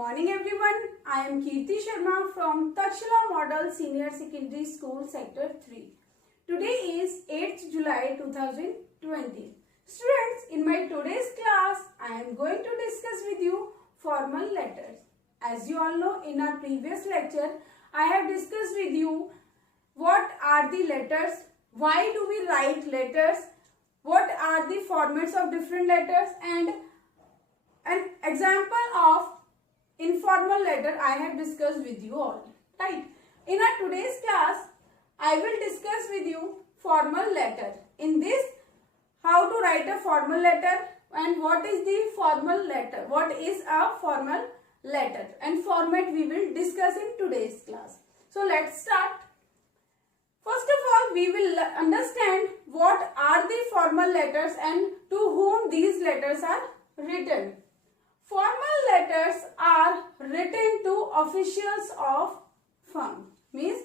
morning everyone. I am Kirti Sharma from Takshila Model Senior Secondary School Sector 3. Today is 8th July 2020. Students, in my today's class, I am going to discuss with you formal letters. As you all know, in our previous lecture, I have discussed with you what are the letters, why do we write letters, what are the formats of different letters, and an example of informal letter I have discussed with you all, right? In our today's class, I will discuss with you formal letter. In this, how to write a formal letter and what is the formal letter, what is a formal letter, and format we will discuss in today's class. So let's start. First of all, we will understand what are the formal letters and to whom these letters are written. Formal letters are written to officials of firm. Means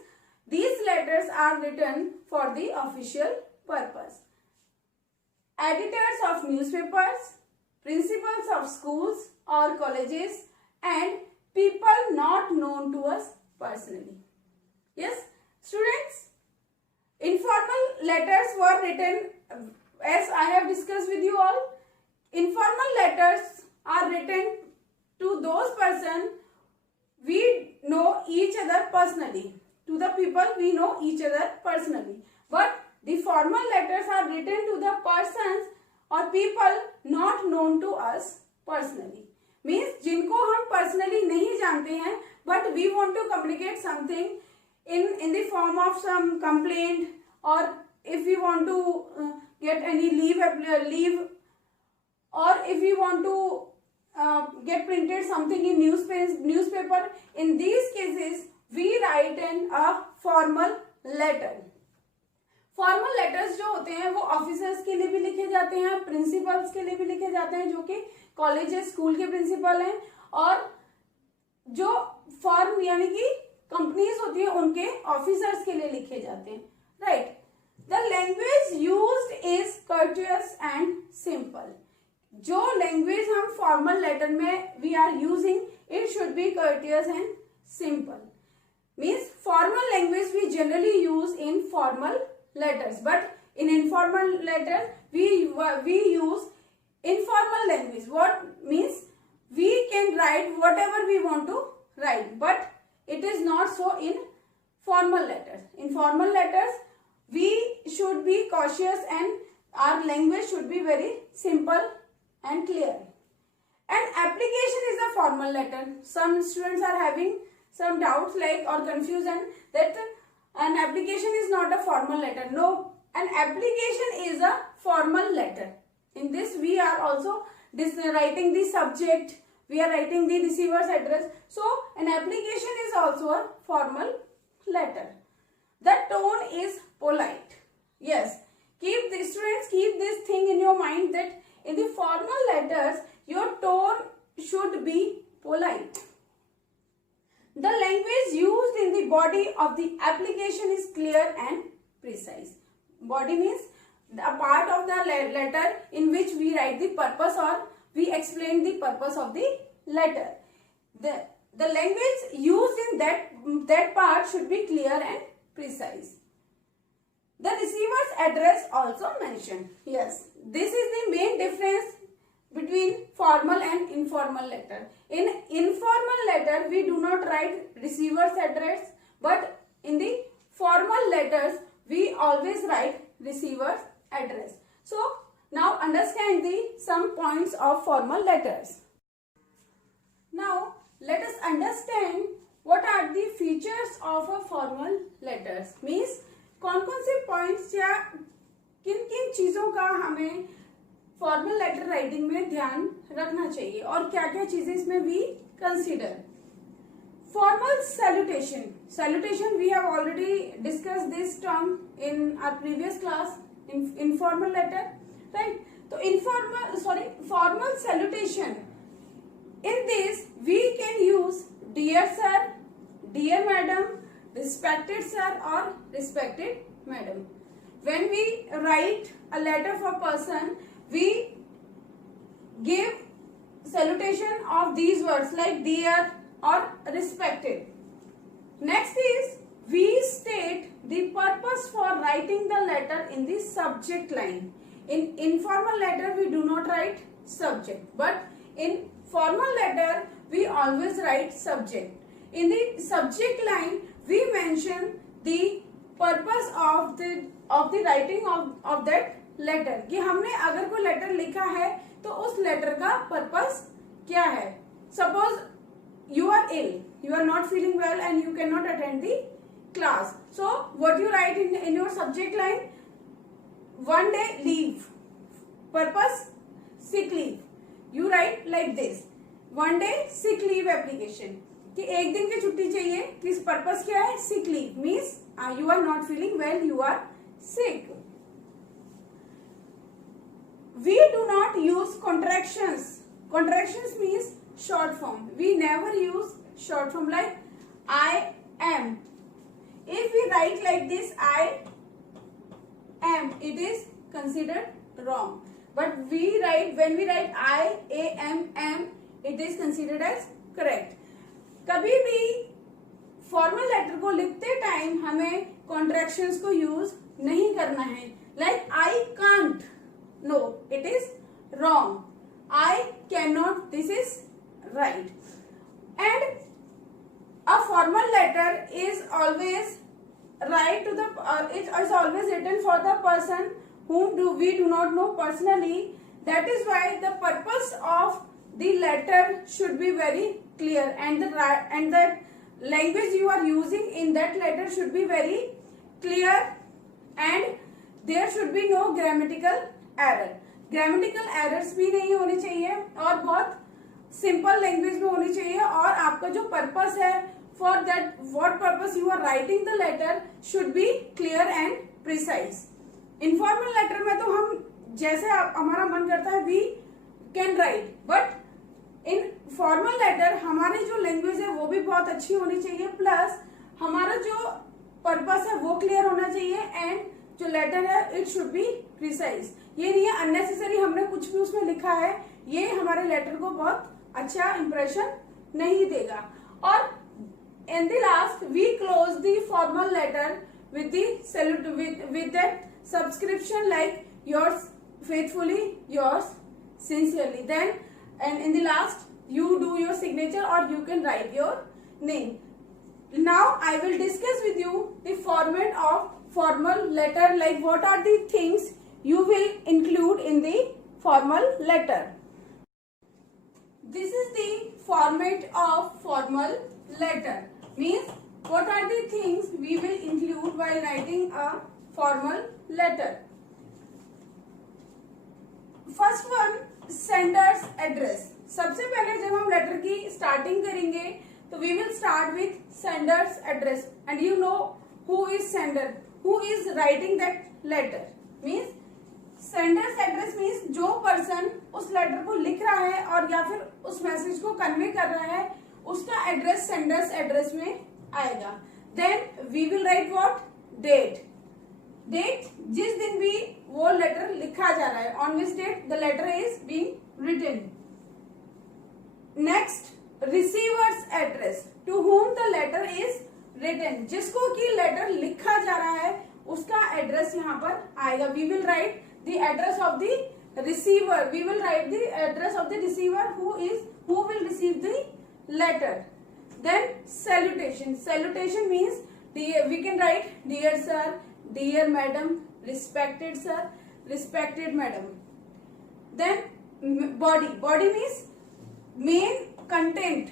these letters are written for the official purpose. Editors of newspapers, principals of schools or colleges, and people not known to us personally. Yes, students, informal letters were written, as I have discussed with you all. Informal letters are written to those persons we know each other personally, to the people we know each other personally. But the formal letters are written to the persons or people not known to us personally. Means जिनको हम personally नहीं जानते हैं, but we want to communicate something in the form of some complaint, or if we want to get any leave, or if we want to get printed something in newspaper. In these cases, we write in a formal letter. Formal letters जो होते हैं वो officers के लिए भी लिखे जाते हैं, प्रिंसिपल्स के लिए भी लिखे जाते हैं जो कि कॉलेज स्कूल के प्रिंसिपल हैं, और जो फॉर्म यानी कि कंपनीज होती है उनके ऑफिसर्स के लिए लिखे जाते हैं, right. The language used is courteous and simple. जो लैंग्वेज हम फॉर्मल लेटर में we are using, it should be courteous and simple. Means formal language we generally use in formal letters, but in informal letters we use informal language. What means we can write whatever we want to write, but it is not so in formal letters. In formal letters we should be cautious and our language should be very simple and clear. An application is a formal letter. Some students are having some doubts like or confusion that an application is not a formal letter. No, an application is a formal letter. In this, we are also writing the subject, we are writing the receiver's address. So, an application is also a formal letter. The tone is polite. Yes, students, keep this thing in your mind that in the formal letters, your tone should be polite. The language used in the body of the application is clear and precise. Body means a part of the letter in which we write the purpose or we explain the purpose of the letter. The language used in that part should be clear and precise. The receiver's address also mentioned. Yes, this is the main difference between formal and informal letter. In informal letter, we do not write receiver's address, but in the formal letters, we always write receiver's address. So, now understand some points of formal letters. Now, let us understand what are the features of a formal letters. Means, कौन-कौन से points या किन-किन चीजों का हमें formal letter writing में ध्यान रखना चाहिए और क्या क्या चीजें इसमें we consider. Formal salutation we have already discuss this term in our previous class. Informal letter, right. तो formal salutation, in this we can use dear sir, dear madam, respected sir और respected madam. When we write a letter for person, we give salutation of these words like dear or respected. Next is we state the purpose for writing the letter in the subject line. In informal letter we do not write subject, but in formal letter we always write subject. In the subject line we mention the purpose of the writing of that letter, कि हमने अगर कोई letter लिखा है तो उस letter का purpose क्या है. Suppose you are ill, you are not feeling well and you cannot attend the class, so what you write in your subject line, one day leave, purpose sick leave, you write like this, one day sick leave application, कि एक दिन की छुट्टी चाहिए, किस purpose क्या है, sick leave means you are not feeling well, you are sick. We do not use contractions. Contractions means short form. We never use short form like I am. If we write like this, I am, it is considered wrong. But when we write I, A, M, it is considered as correct. कभी भी formal letter को लिखते time हमें contractions को use नहीं करना है. Like I can't, no, it is wrong. I cannot, this is right. And a formal letter is always it is always written for the person whom we do not know personally. That is why the purpose of the letter should be very clear, and the language you are using in that letter should be very clear, and there should be no grammatical error. Grammatical errors भी नहीं होने चाहिए और बहुत simple language में होनी चाहिए. और आपका जो पर्पस है, for that what purpose you are writing the letter should be clear and precise. Informal letter में तो हम जैसे हमारा मन करता है we can write, but in formal letter हमारी जो लैंग्वेज है वो भी बहुत अच्छी होनी चाहिए, प्लस हमारा जो पर्पस है वो क्लियर होना चाहिए, एंड जो लेटर है इट शुड बी प्रिसाइज. ये नहीं है अननेसेसरी हमने कुछ भी उसमें लिखा है, ये हमारे लेटर को बहुत अच्छा इंप्रेशन नहीं देगा. और in the last we close the formal letter with the salute with that subscription like yours faithfully, yours sincerely. Then and in the last you do your signature or you can write your name. Now I will discuss with you the format of formal letter, like what are the things you will include in the formal letter. This is the format of formal letter. Means what are the things we will include while writing a formal letter. First one, sender's address. सबसे पहले जब हम letter की starting करेंगे तो we will start with sender's address, and you know who is sender, who is writing that letter. Means sender's address means जो person उस letter को लिख रहा है और या फिर उस मैसेज को कन्वे कर रहा है उसका एड्रेस सेंडर्स एड्रेस में आएगा. Then we will write what, date. Date जिस दिन भी वो लेटर लिखा जा रहा है, on which date the letter is being written. Next, receiver's address, to whom the letter is written. जिसको कि लेटर लिखा जा रहा है उसका एड्रेस यहाँ पर आएगा. We will write the address of the receiver, we will write the address of the receiver who will receive the letter. Then salutation. Salutation means we can write dear sir, dear madam, respected sir, respected madam. Then body. Body means main content,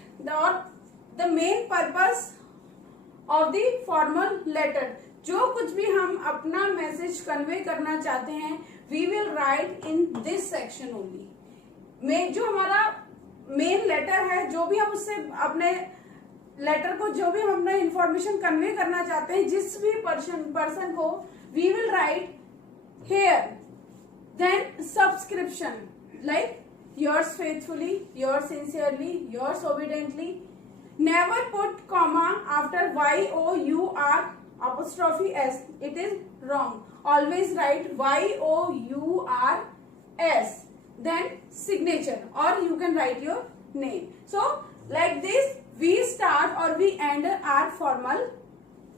the main purpose of the formal letter. जो कुछ भी हम अपना message convey करना चाहते हैं we will write in this section only. जो हमारा मेन लेटर है, जो भी हम उससे अपने लेटर को, जो भी हम अपना इंफॉर्मेशन कन्वे करना चाहते हैं जिस भी पर्सन को, we will write here. Then subscription like yours faithfully, yours sincerely, yours obediently. Never put comma after YOUR apostrophe S, it is wrong. Always write YOUR S. then signature, or you can write your name. So like this we start or we end our formal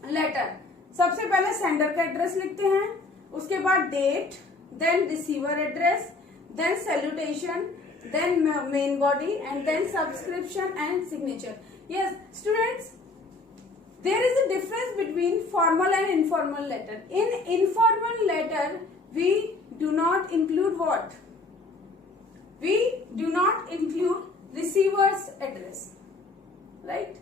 letter. सबसे पहले sender का address लिखते हैं, उसके बाद date, then receiver address, then salutation, then main body, and then subscription and signature. Yes students, there is a difference between formal and informal letter. In informal letter we do not include what? We do not include receiver's address, right?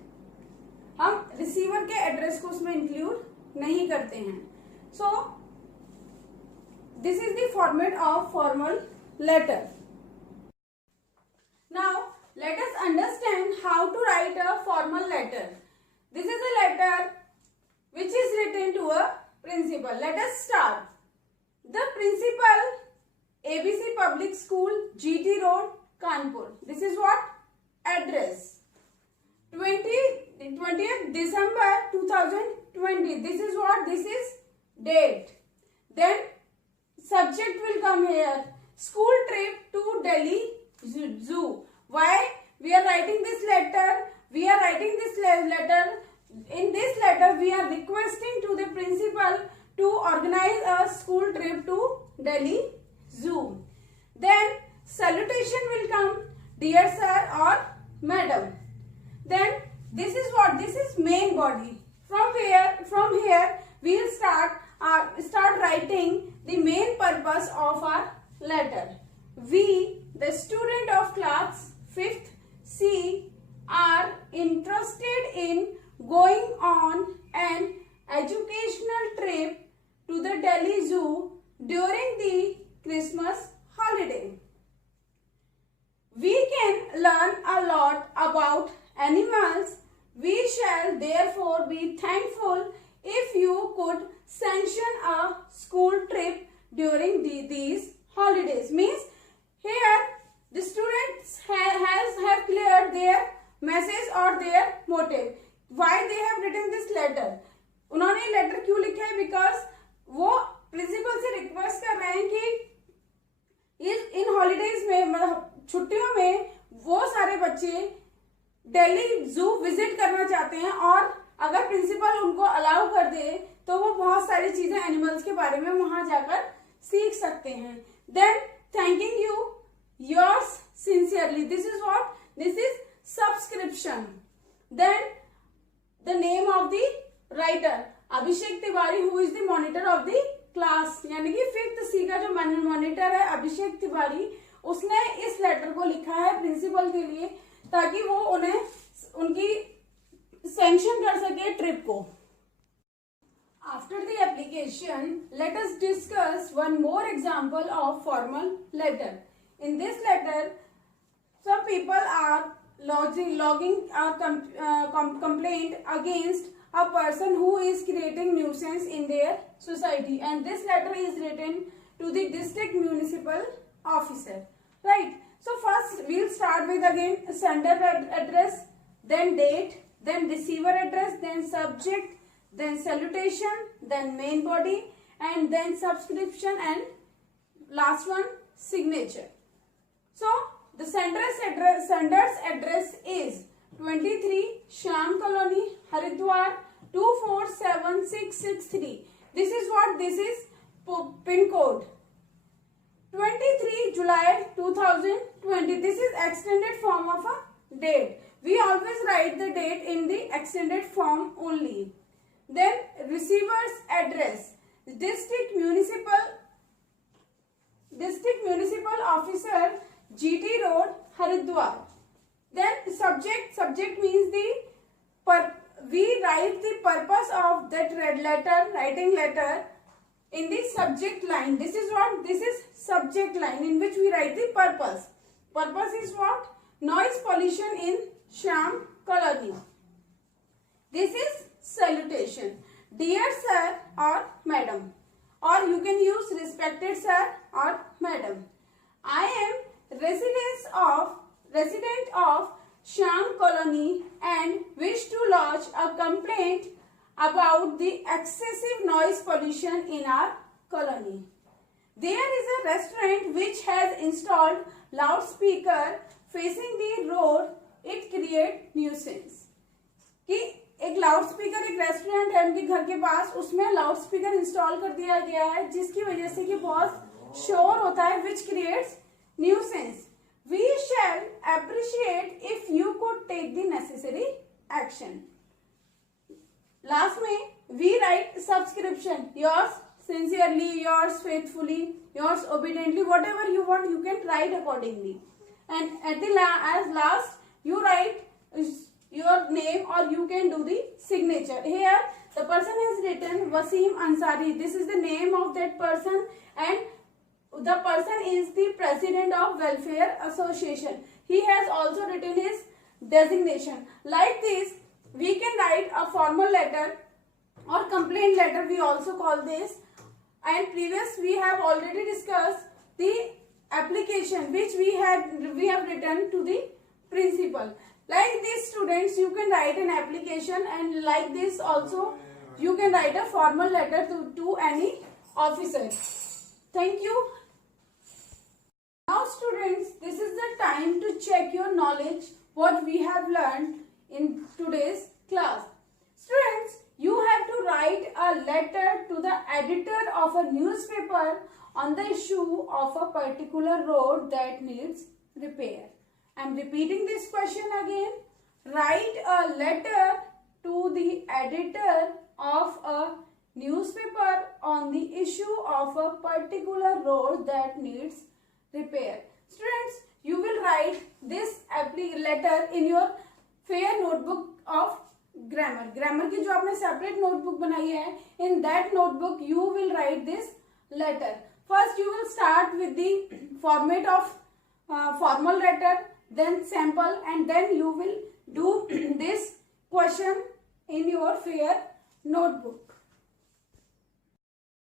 हम receiver के address को उसमें include नहीं करते हैं. So this is the format of formal letter. Now let us understand how to write a formal letter. This is a letter which is written to a principal. Let us start. The principal, ABC Public School, GT Road, Kanpur. This is what? Address. 20th December 2020. This is what? This is date. Then subject will come here. School trip to Delhi Zoo. Why we are writing this letter? We are writing this letter. In this letter we are requesting to the principal to organize a school trip to Delhi Zoo. Then salutation will come, dear sir or madam. Then this is what? This is main body. From here we will start writing the main purpose of our letter. We, the student of class 5th C, are interested in going on an educational trip to the Delhi Zoo during the Christmas holiday. We can learn a lot about animals. We shall therefore be thankful if you could sanction a school trip during these holidays. Means here the students have cleared their message or their motive. Why they have written this letter? उन्होंने letter क्यों लिखा है? Because वो principal से request कर रहे हैं कि इन हॉलीडेज में, मतलब छुट्टियों में, वो सारे बच्चे दिल्ली जू विजिट करना चाहते हैं और अगर प्रिंसिपल उनको अलाउ कर दे तो वो बहुत सारी चीजें एनिमल्स के बारे में वहां जाकर सीख सकते हैं. Then thanking you, yours sincerely. This is what? This is subscription. Then the name of the writer, Abhishek Tiwari, who is the monitor of the class, यानी कि 5th C का जो मॉनिटर है अभिषेक तिवारी, उसने इस लेटर को लिखा है प्रिंसिपल के लिए ताकि वो उन्हें उनकी सैंक्शन कर सके ट्रिप को. After the application, let us discuss one more example of formal letter. In this letter, some people are logging a complaint against a person who is creating nuisance in their society, and this letter is written to the district municipal officer, right? So first we'll start with again sender address, then date, then receiver address, then subject, then salutation, then main body, and then subscription, and last one signature. So the sender's address is 23 Shyam Colony, Haridwar 247663. This is what? This is pin code. 23 July 2020. This is extended form of a date. We always write the date in the extended form only. Then receiver's address, district municipal officer, GT Road, Haridwar. Then subject means we write the purpose of that writing letter in the subject line. This is what? This is subject line in which we write the purpose. Purpose is what? Noise pollution in Shyam Colony. This is salutation. Dear sir or madam, or you can use respected sir or madam. I am resident of Shyam Colony and wish to lodge a complaint about the excessive noise pollution in our colony. There is a restaurant which has installed loudspeaker facing the road. It create nuisance. कि एक loud speaker, एक restaurant है उनके घर के पास, उसमें loud speaker install कर दिया गया है जिसकी वजह से कि बहुत शोर होता है, which creates nuisance. We shall appreciate if you could take the necessary action. Last में we write subscription, yours sincerely, yours faithfully, yours obediently, whatever you want you can write accordingly. And at the as last you write your name or you can do the signature. Here the person has written Wasim Ansari. This is the name of that person and the person is the president of Welfare Association. He has also written his designation. Like this we can write a formal letter or complaint letter, we also call this. And previous we have already discussed the application which we have written to the principal. Like this students you can write an application, and like this also you can write a formal letter to any officer. Thank you. Now students, this is the time to check your knowledge, what we have learned in today's class. Students, you have to write a letter to the editor of a newspaper on the issue of a particular road that needs repair. I am repeating this question again. Write a letter to the editor of a newspaper on the issue of a particular road that needs repair. Students, you will write this letter in your fair notebook of grammar की जो आपने separate notebook बनाई है, in that notebook you will write this letter. First you will start with the format of formal letter, then sample, and then you will do this question in your fair notebook.